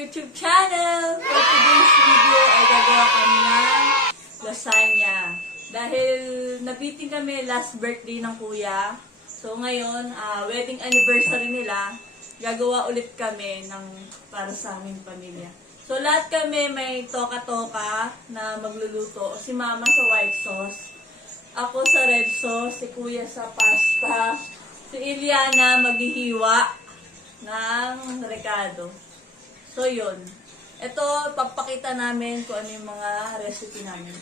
YouTube channel! For today's video ay gagawa kami ng lasagna. Dahil nabiting kami last birthday ng kuya. So ngayon, wedding anniversary nila, gagawa ulit kami para sa aming pamilya. So lahat kami may toka-toka na magluluto. Si mama sa white sauce, ako sa red sauce, si kuya sa pasta, si Iliana maghihiwa ng rekado. So, yun. Ito, papakita namin kung ano yung mga recipe namin.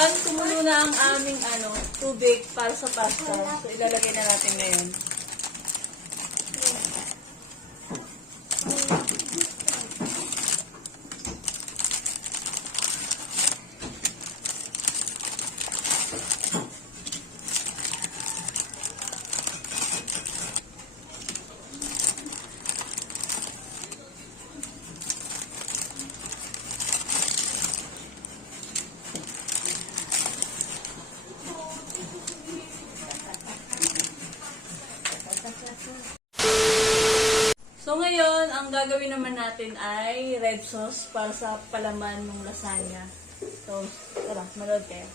Kumulo na ang aming tubig para sa pasta. So, ilalagay na natin ngayon. So ngayon, ang gagawin naman natin ay red sauce para sa palaman ng lasagna. So, tara, manood kayo.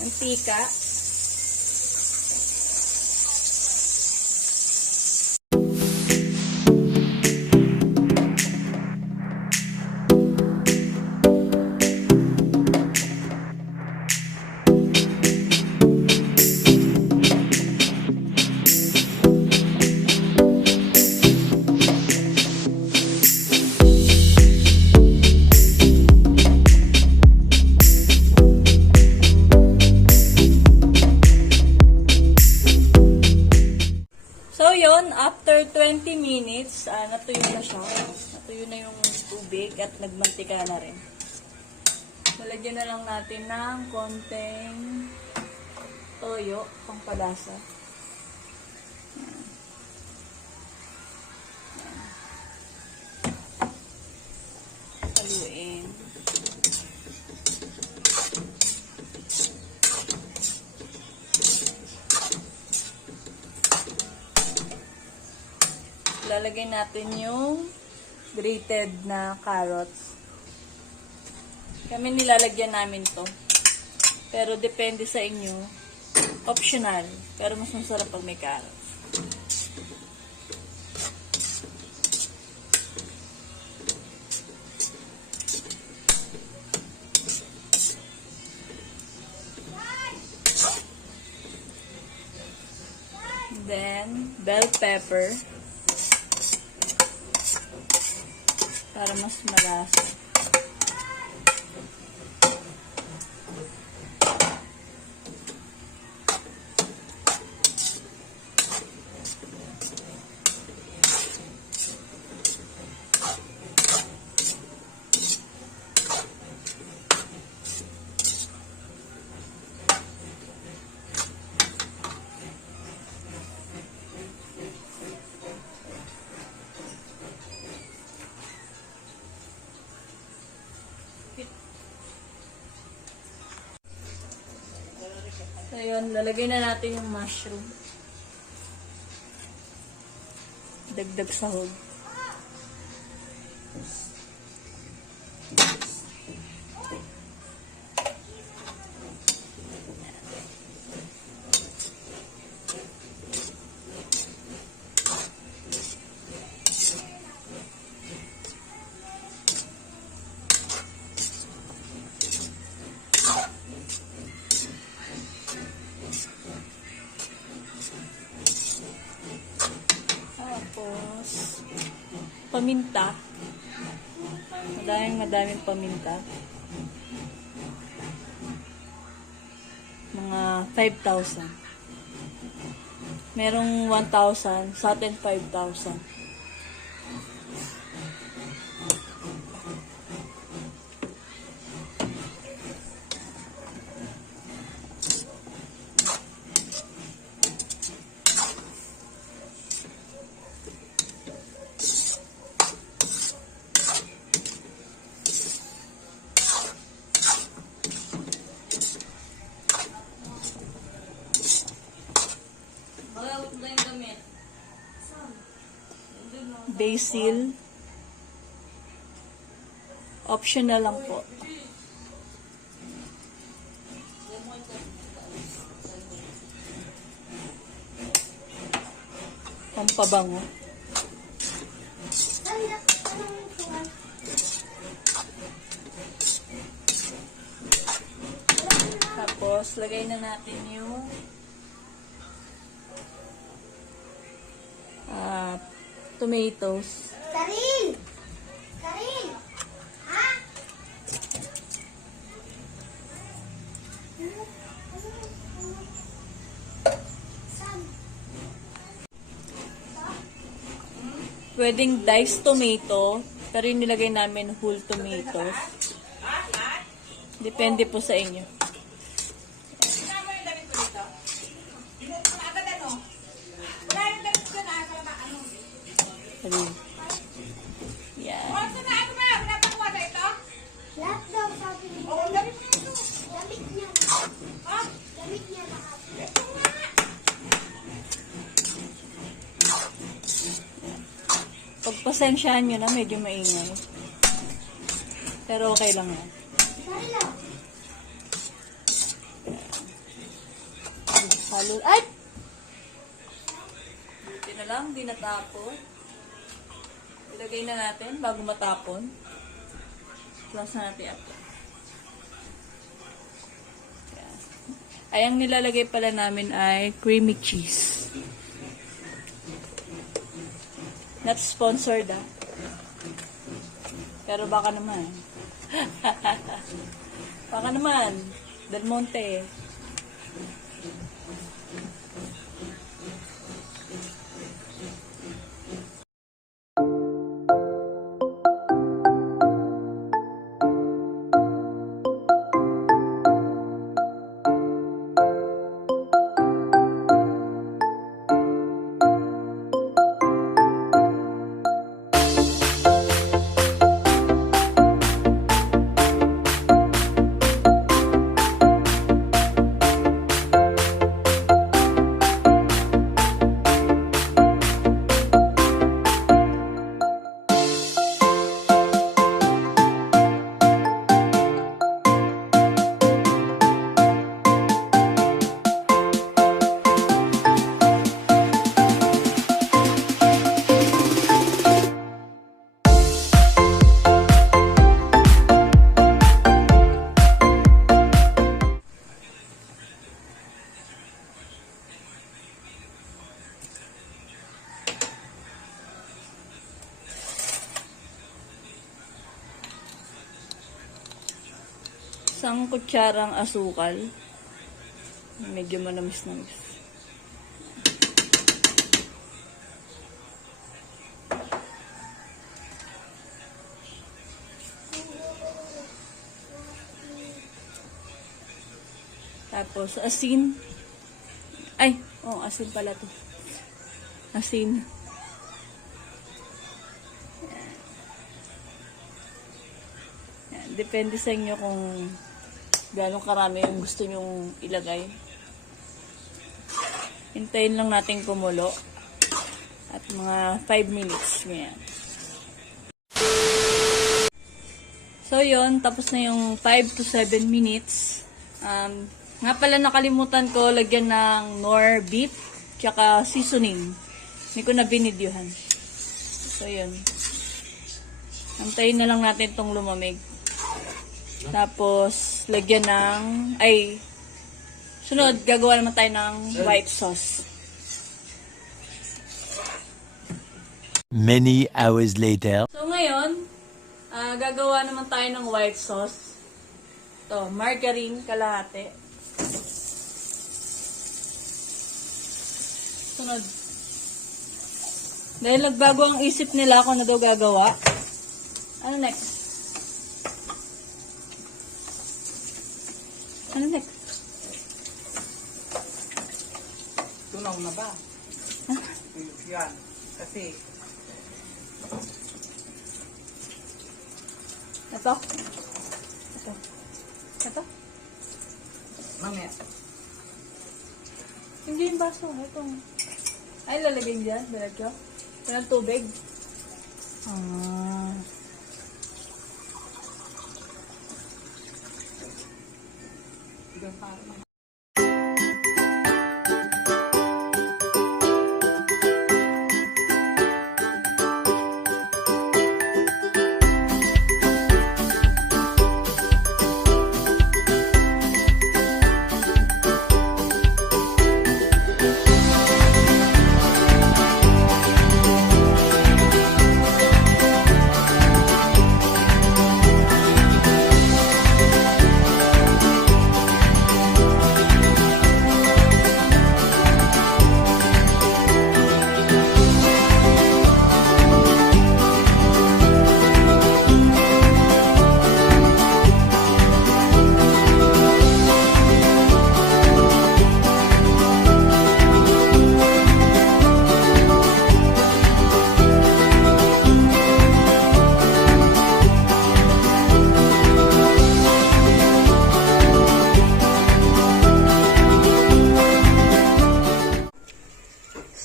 Mantika. After 20 minutes, natuyo na siya. Natuyo na yung tubig at nagmantika na rin. Lalagyan na lang natin ng konting toyo, pang palasa. Haluin. Lalagay natin yung grated na carrots. Kami nilalagyan namin to. Pero depende sa inyo. Optional. Pero mas masarap pag may carrots. Then, bell pepper. Para mas malasa. So, yun, lalagay na natin yung mushroom. Dagdag sahog. Tapos, paminta. Madaming paminta. Mga 5,000. Merong 1,000. Sa atin, 5,000. Basil. Optional lang po. Pampabango. Tapos, lagay na natin yung tomatoes. Karin! Karin! Ha? Pwedeng diced tomato, pero yung nilagay namin whole tomatoes. Depende po sa inyo. Yan. Lahat daw sabi niya. Damit niya. Damit niya lahat. Pagpasensyahan nyo na, medyo maingay. Pero okay lang yan. Halo. Ay! Buti na lang, di natapon. Ilagay na natin bago matapon. Close na natin ito. Ay, ang nilalagay pala namin ay creamy cheese. Not sponsored, ah. Pero baka naman. Baka naman. Del Monte. Isang kutsarang asukal. Medyo manamis-namis. Tapos asin. Ay, asin pala to. Asin. Yan. Depende sa inyo kung gano'ng karami yung gusto nyong ilagay. Hintayin lang natin kumulo. At mga 5 minutes. Ganyan. So, yun. Tapos na yung 5 to 7 minutes. Nga pala nakalimutan ko lagyan ng nor beef. Tsaka seasoning. Hindi ko na binidyohan. So, yun. Hintayin na lang natin itong lumamig. Tapos, lagyan ng, sunod, gagawa naman tayo ng white sauce. Many hours later. So, ngayon, gagawa naman tayo ng white sauce. Ito, margarine, kalahati. Sunod. Dahil nagbago ang isip nila kung ano daw gagawa. Ano next? Ano next? Tunaw na ba? Yan. Kasi, Ito? Ito? Ito? mamaya. Hindi yung baso. Ito. Ay, lalagay dyan. Diretso. Walang tubig. Ah. Ilang parang.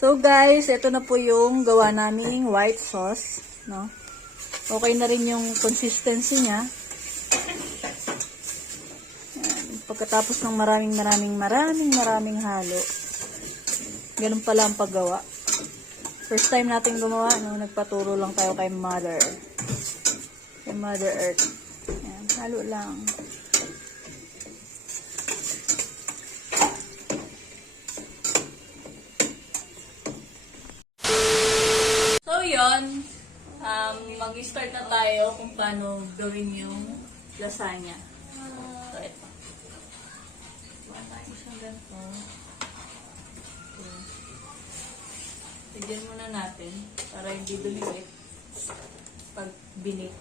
So guys, ito na po yung gawa naming white sauce, no? Okay na rin yung consistency niya. Yan. Pagkatapos ng maraming halo. Ganun pala ang paggawa. First time natin gumawa, no? Nagpaturo lang tayo kay Mother. Kay Mother Earth. Yan. Halo lang. So, yun. Mag-start na tayo kung paano gawin yung lasagna. So, ito. Buka tayo siyang ganito. Tigyan muna natin para hindi dumilit pag binit.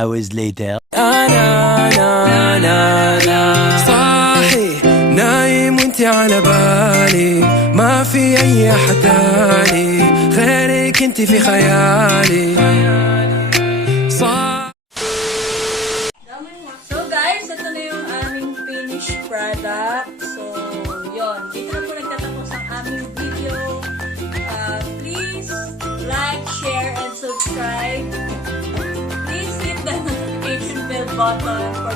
hours later. أنا صاحي نايم وانتي على بالي ما في أي أحد تاني غيرك انتي في خيالي So guys, ito na yung aming finished product. So, yon. Dito na po nagtatapos ang aming video. Please like, share, and subscribe. Please hit the notification bell button for